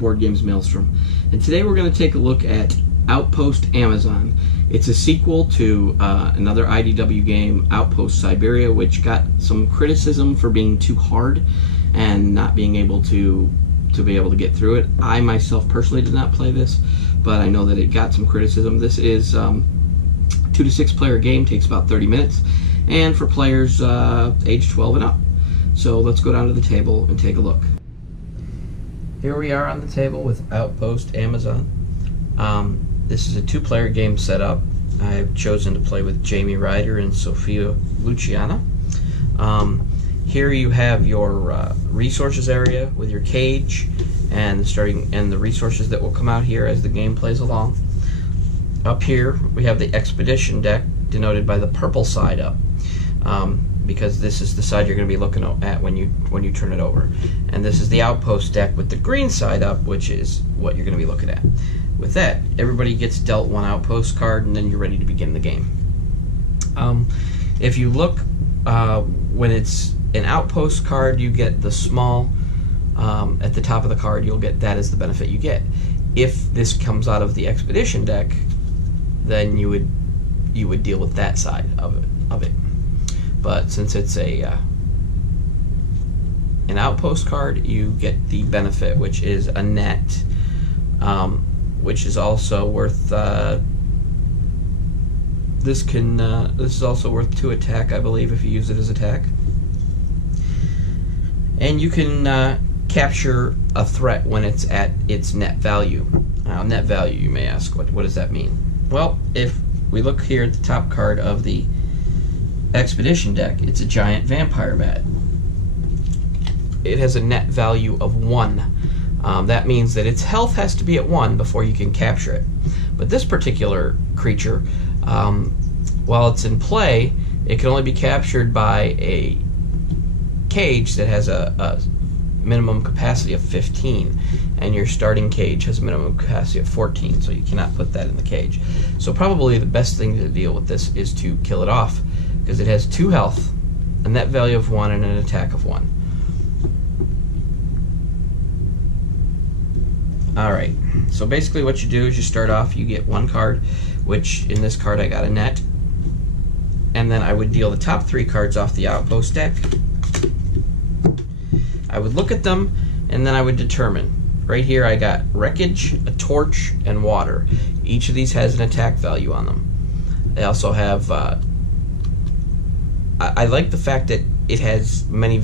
board games Maelstrom, and today we're going to take a look at Outpost Amazon. It's a sequel to another IDW game, Outpost Siberia, which got some criticism for being too hard and not being able to get through it. I myself personally did not play this, but I know that it got some criticism. This is 2 to 6 player game, takes about 30 minutes, and for players age 12 and up. So let's go down to the table and take a look. Here we are on the table with Outpost Amazon. This is a 2-player game setup. I've chosen to play with Jamie Ryder and Sophia Luciana. Here you have your resources area with your cage and the resources that will come out here as the game plays along. Up here we have the expedition deck, denoted by the purple side up, because this is the side you're going to be looking at when you turn it over. And this is the outpost deck with the green side up, which is what you're going to be looking at. With that, everybody gets dealt 1 outpost card, and then you're ready to begin the game. If you look, when it's an outpost card, you get the small at the top of the card. You'll get that as the benefit you get. If this comes out of the expedition deck, then you would deal with that side of it. But since it's an outpost card, you get the benefit, which is a net, which is also worth. This is also worth 2 attack, I believe, if you use it as attack. And you can capture a threat when it's at its net value. Net value, you may ask, what does that mean? Well, if we look here at the top card of the expedition deck, it's a giant vampire bat. It has a net value of 1. That means that its health has to be at 1 before you can capture it. But this particular creature, while it's in play, it can only be captured by a cage that has a minimum capacity of 15, and your starting cage has a minimum capacity of 14, so you cannot put that in the cage. So probably the best thing to deal with this is to kill it off, because it has 2 health, a net value of 1, and an attack of 1. Alright, so basically what you do is you start off, you get 1 card, which in this card I got a net, and then I would deal the top 3 cards off the outpost deck. I would look at them, and then I would determine. Right here I got wreckage, a torch, and water. Each of these has an attack value on them. I also have I like the fact that it has many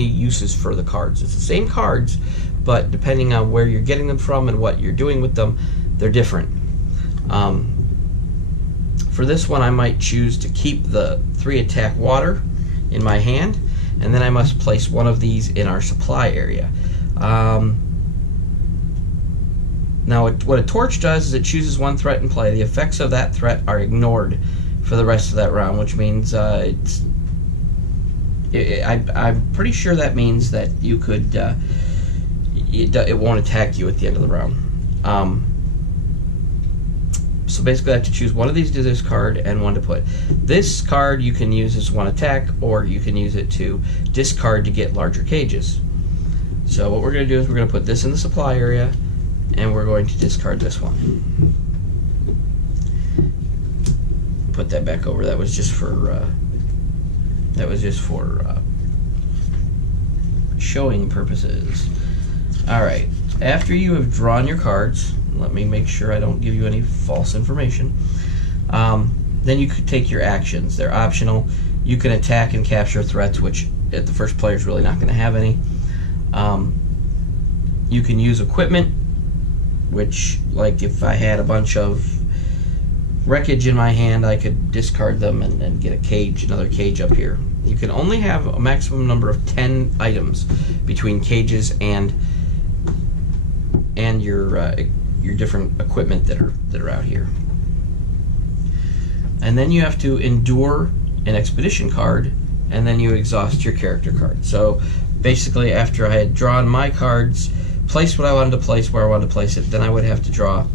uses for the cards. It's the same cards, but depending on where you're getting them from and what you're doing with them, they're different. For this one, I might choose to keep the 3 attack water in my hand, and then I must place 1 of these in our supply area. Now, what a torch does is it chooses 1 threat in play. The effects of that threat are ignored for the rest of that round, which means I'm pretty sure that means that you could it won't attack you at the end of the round. So basically I have to choose 1 of these to discard and 1 to put. This card you can use as 1 attack, or you can use it to discard to get larger cages. So what we're going to do is we're going to put this in the supply area, and we're going to discard this one. Put that back over. That was just for showing purposes. Alright, after you have drawn your cards, let me make sure I don't give you any false information, then you could take your actions. They're optional. You can attack and capture threats, which at the first player is really not going to have any. You can use equipment, which, like if I had a bunch of wreckage in my hand, I could discard them and get a cage, another cage up here. You can only have a maximum number of 10 items between cages and your different equipment that are out here. And then you have to endure an expedition card, and then you exhaust your character card. So basically, after I had drawn my cards, placed what I wanted to place where I wanted to place it, then I would have to draw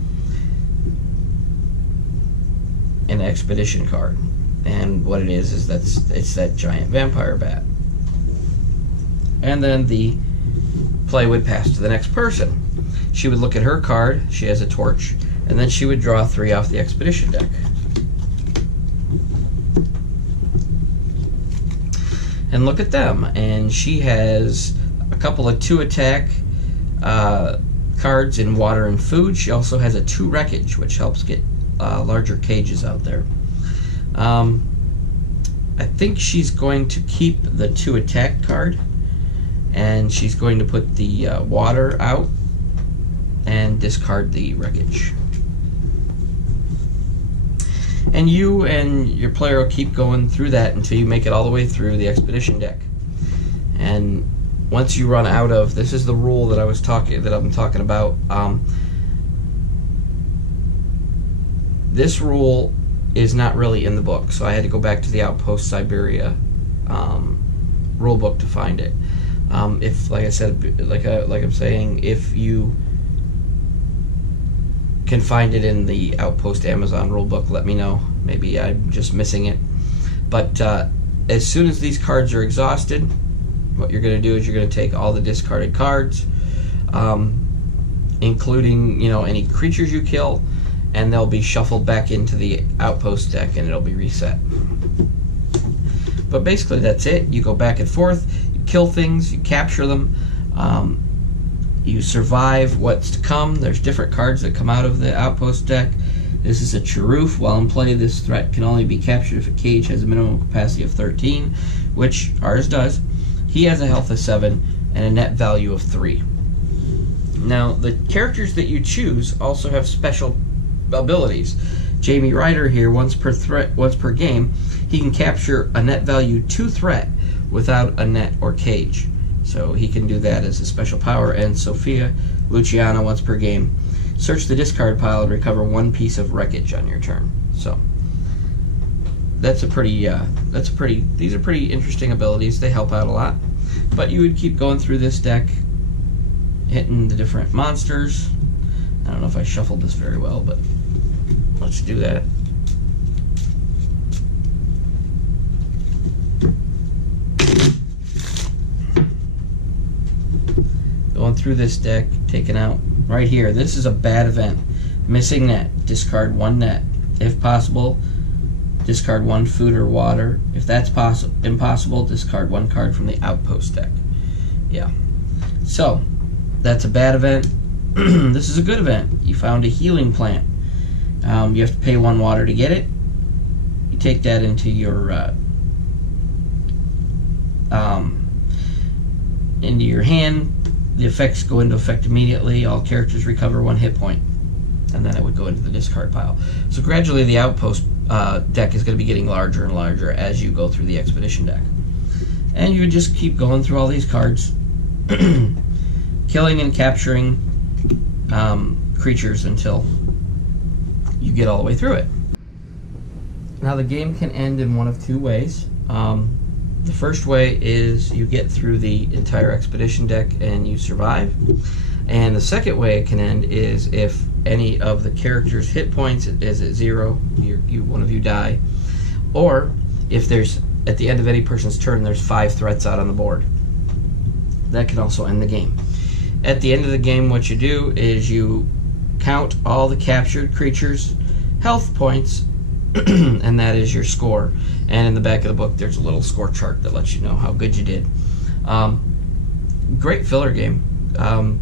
an expedition card. And what it is it's that giant vampire bat. And then the play would pass to the next person. she would look at her card. She has a torch, and then she would draw 3 off the expedition deck. And look at them, and she has a couple of 2 attack cards in water and food. She also has a 2 wreckage, which helps get larger cages out there. I think she's going to keep the 2 attack card, and she's going to put the water out and discard the wreckage. And you and your player will keep going through that until you make it all the way through the expedition deck. And once you run out of, this is the rule that I'm talking about. This rule is not really in the book, so I had to go back to the Outpost Siberia rule book to find it. If, like I said, like I'm saying, if you can find it in the Outpost Amazon rulebook, let me know. Maybe I'm just missing it. But as soon as these cards are exhausted, what you're going to do is you're going to take all the discarded cards, including any creatures you kill, and they'll be shuffled back into the Outpost deck, and it'll be reset. But basically that's it. You go back and forth, you kill things, you capture them, you survive what's to come. There's different cards that come out of the Outpost deck. This is a Charoof. While in play, this threat can only be captured if a cage has a minimum capacity of 13, which ours does. He has a health of 7 and a net value of 3. Now, the characters that you choose also have special abilities. Jamie Ryder here, once per game, he can capture a net value 2 threat without a net or cage. So he can do that as a special power. And Sophia Luciana, once per game, search the discard pile and recover 1 piece of wreckage on your turn. So these are pretty interesting abilities. They help out a lot. But you would keep going through this deck, hitting the different monsters. I don't know if I shuffled this very well, but let's do that. Going through this deck, taking out right here. This is a bad event. Missing net. Discard 1 net. If possible, discard 1 food or water. If that's impossible, discard 1 card from the Outpost deck. Yeah. So, that's a bad event. This is a good event. You found a healing plant. You have to pay 1 water to get it. You take that into your hand. The effects go into effect immediately. All characters recover 1 hit point, and then it would go into the discard pile. So gradually the Outpost deck is going to be getting larger and larger as you go through the expedition deck. And you would just keep going through all these cards, killing and capturing creatures until you get all the way through it. Now the game can end in one of 2 ways. The first way is you get through the entire expedition deck and you survive. And the second way it can end is if any of the characters' hit points is at 0, one of you die. Or if there's, at the end of any person's turn, there's 5 threats out on the board. That can also end the game. At the end of the game, what you do is you count all the captured creatures' health points, and that is your score. And in the back of the book, there's a little score chart that lets you know how good you did. Great filler game. A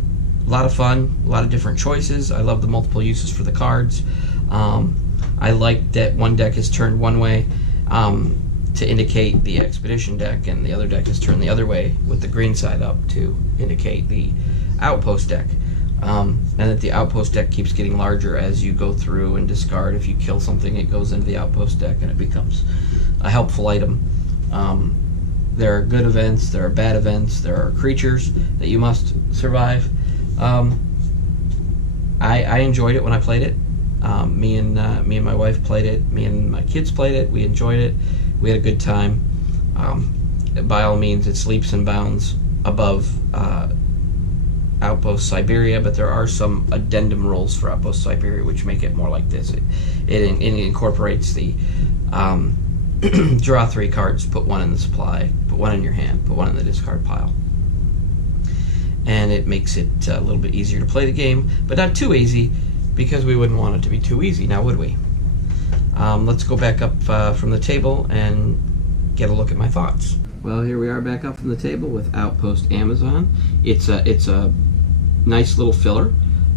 lot of fun, a lot of different choices. I love the multiple uses for the cards. I like that one deck is turned one way to indicate the expedition deck, and the other deck is turned the other way with the green side up to indicate the Outpost deck. And that the Outpost deck keeps getting larger as you go through and discard. If you kill something, it goes into the Outpost deck and it becomes a helpful item. There are good events, there are bad events, there are creatures that you must survive. I enjoyed it when I played it. Me and my wife played it. Me and my kids played it. We enjoyed it. We had a good time. By all means, it's leaps and bounds above Outpost Siberia, but there are some addendum rules for Outpost Siberia which make it more like this. It incorporates the draw 3 cards, put 1 in the supply, put 1 in your hand, put 1 in the discard pile. and it makes it a little bit easier to play the game, but not too easy, because we wouldn't want it to be too easy, now would we? Let's go back up from the table and get a look at my thoughts. Well, here we are back up from the table with Outpost Amazon. It's a nice little filler.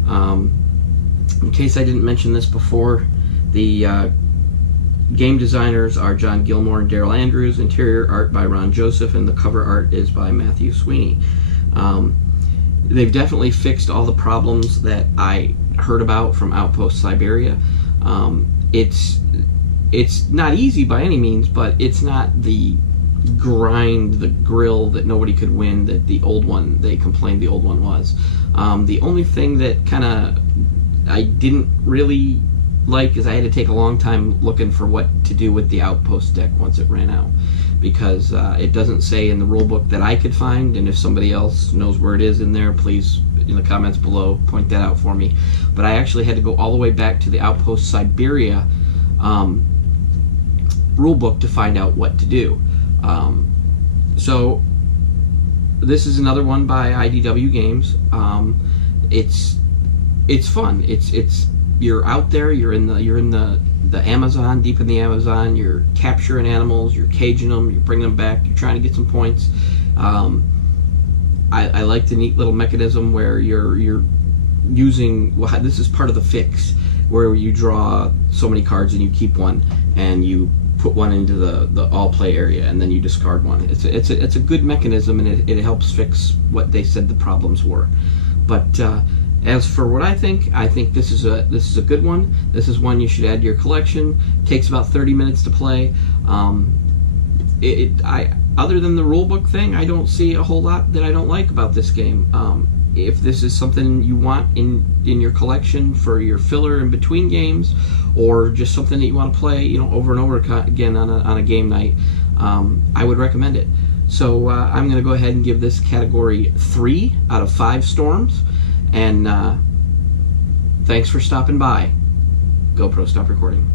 In case I didn't mention this before, the game designers are John Gilmore and Daryl Andrews, interior art by Ron Joseph, and the cover art is by Matthew Sweeney. They've definitely fixed all the problems that I heard about from Outpost Siberia. It's not easy by any means, but it's not the grind, the grill that nobody could win that the old one, they complained the old one was. The only thing that kind of I didn't really like is I had to take a long time looking for what to do with the Outpost deck once it ran out, because it doesn't say in the rulebook that I could find, and if somebody else knows where it is in there, please in the comments below point that out for me. But I actually had to go all the way back to the Outpost Siberia rulebook to find out what to do. So this is another one by IDW Games. It's fun. It's you're out there. You're in the Amazon, deep in the Amazon. You're capturing animals. You're caging them. You're bringing them back. You're trying to get some points. I like the neat little mechanism where you're using. Well, this is part of the fix, where you draw so many cards and you keep one and you put one into the all play area and then you discard one. It's a good mechanism, and it helps fix what they said the problems were. But as for what I think this is a good one. This is one you should add to your collection. It takes about 30 minutes to play. Other than the rulebook thing, I don't see a whole lot that I don't like about this game. If this is something you want in your collection for your filler in between games, or just something that you want to play, over and over again on a game night, I would recommend it. So I'm going to go ahead and give this category 3 out of 5 storms. And thanks for stopping by. GoPro, stop recording.